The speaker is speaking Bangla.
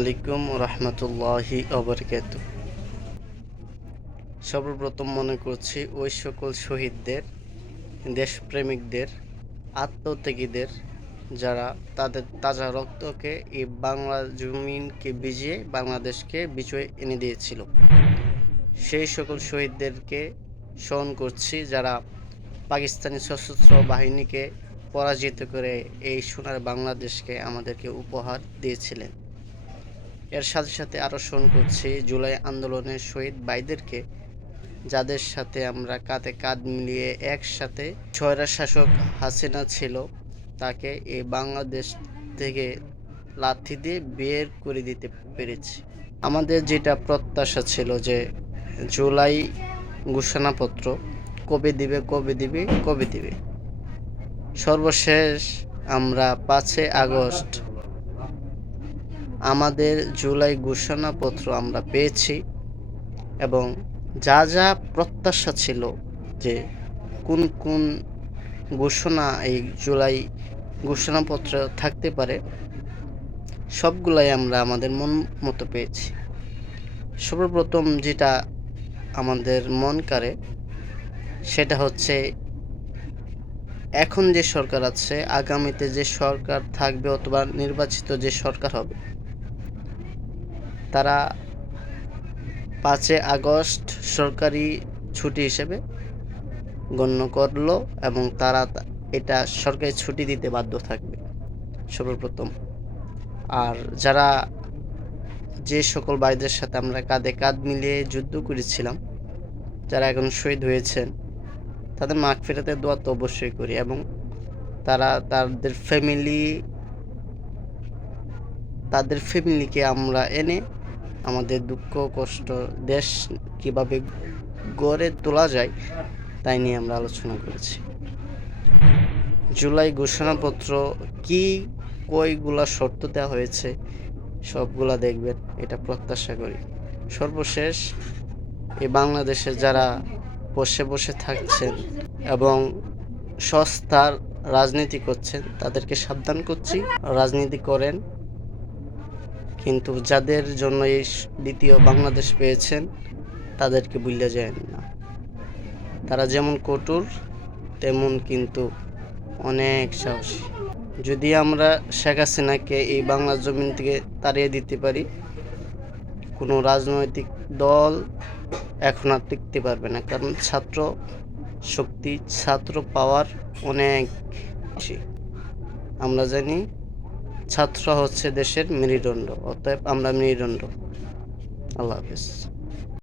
আলাইকুম রহমতুল্লাহি ওবরকাতু। সর্বপ্রথম মনে করছি ওই সকল শহীদদের, দেশপ্রেমিকদের, আত্মত্যাগীদের যারা তাদের তাজা রক্তকে এই বাংলা জমিনকে ভিজিয়ে বাংলাদেশকে বিজয় এনে দিয়েছিল। সেই সকল শহীদদেরকে স্মরণ করছি যারা পাকিস্তানি সশস্ত্র বাহিনীকে পরাজিত করে এই সোনার বাংলাদেশকে আমাদেরকে উপহার দিয়েছিলেন। এর সাথে সাথে আরও স্মরণ করছি জুলাই আন্দোলনের শহীদ ভাইদেরকে, যাদের সাথে আমরা কাঁধে কাঁধ মিলিয়ে একসাথে স্বৈরশাসক হাসিনা ছিল তাকে এই বাংলাদেশ থেকে লাথি দিয়ে বের করে দিতে পেরেছি। আমাদের যেটা প্রত্যাশা ছিল যে জুলাই ঘোষণাপত্র কবে দিবে, সর্বশেষ আমরা 5 আগস্ট আমাদের জুলাই ঘোষণাপত্র আমরা পেয়েছি এবং যা যা প্রত্যাশা ছিল যে কোন কোন ঘোষণা এই জুলাই ঘোষণাপত্র থাকতে পারে সবগুলাই আমরা আমাদের মন মতো পেয়েছি। সর্বপ্রথম যেটা আমাদের মন কাড়ে সেটা হচ্ছে এখন যে সরকার আছে, আগামীতে যে সরকার থাকবে অথবা নির্বাচিত যে সরকার হবে, তারা 5 আগস্ট সরকারি ছুটি হিসেবে গণ্য করলো এবং তারা এটা সরকারি ছুটি দিতে বাধ্য থাকবে সর্বপ্রথম। আর যারা যে সকল ভাইদের সাথে আমরা কাঁধে কাঁধ মিলিয়ে যুদ্ধ করেছিলাম, যারা এখন শহীদ হয়েছেন, তাদের মাগফিরাতের দোয়া তো অবশ্যই করি এবং তারা তাদের ফ্যামিলিকে আমরা এনে আমাদের দুঃখ কষ্ট দেশ কিভাবে গড়ে তোলা যায় তাই নিয়ে আমরা আলোচনা করেছি। জুলাই ঘোষণাপত্র কি কয়গুলা শর্ত দেওয়া হয়েছে সবগুলা দেখবেন, এটা প্রত্যাশা করি। সর্বশেষ এই বাংলাদেশে যারা বসে বসে থাকছেন এবং সস্তার রাজনীতি করছেন তাদেরকে সাবধান করছি, রাজনীতি করেন কিন্তু যাদের জন্য এই দ্বিতীয় বাংলাদেশ পেয়েছেন তাদেরকে ভুলে যায় না। তারা যেমন কঠোর তেমন কিন্তু অনেক সাহসী। যদি আমরা শেখ হাসিনাকে এই বাংলার জমিন থেকে তাড়িয়ে দিতে পারি, কোনো রাজনৈতিক দল এখন আর টিকতে পারবে না, কারণ ছাত্র শক্তি, ছাত্র পাওয়ার অনেক বেশি। আমরা জানি ছাত্র হচ্ছে দেশের মেরুদণ্ড, অতএব আমরা মেরুদণ্ড। আল্লাহ হাফেজ।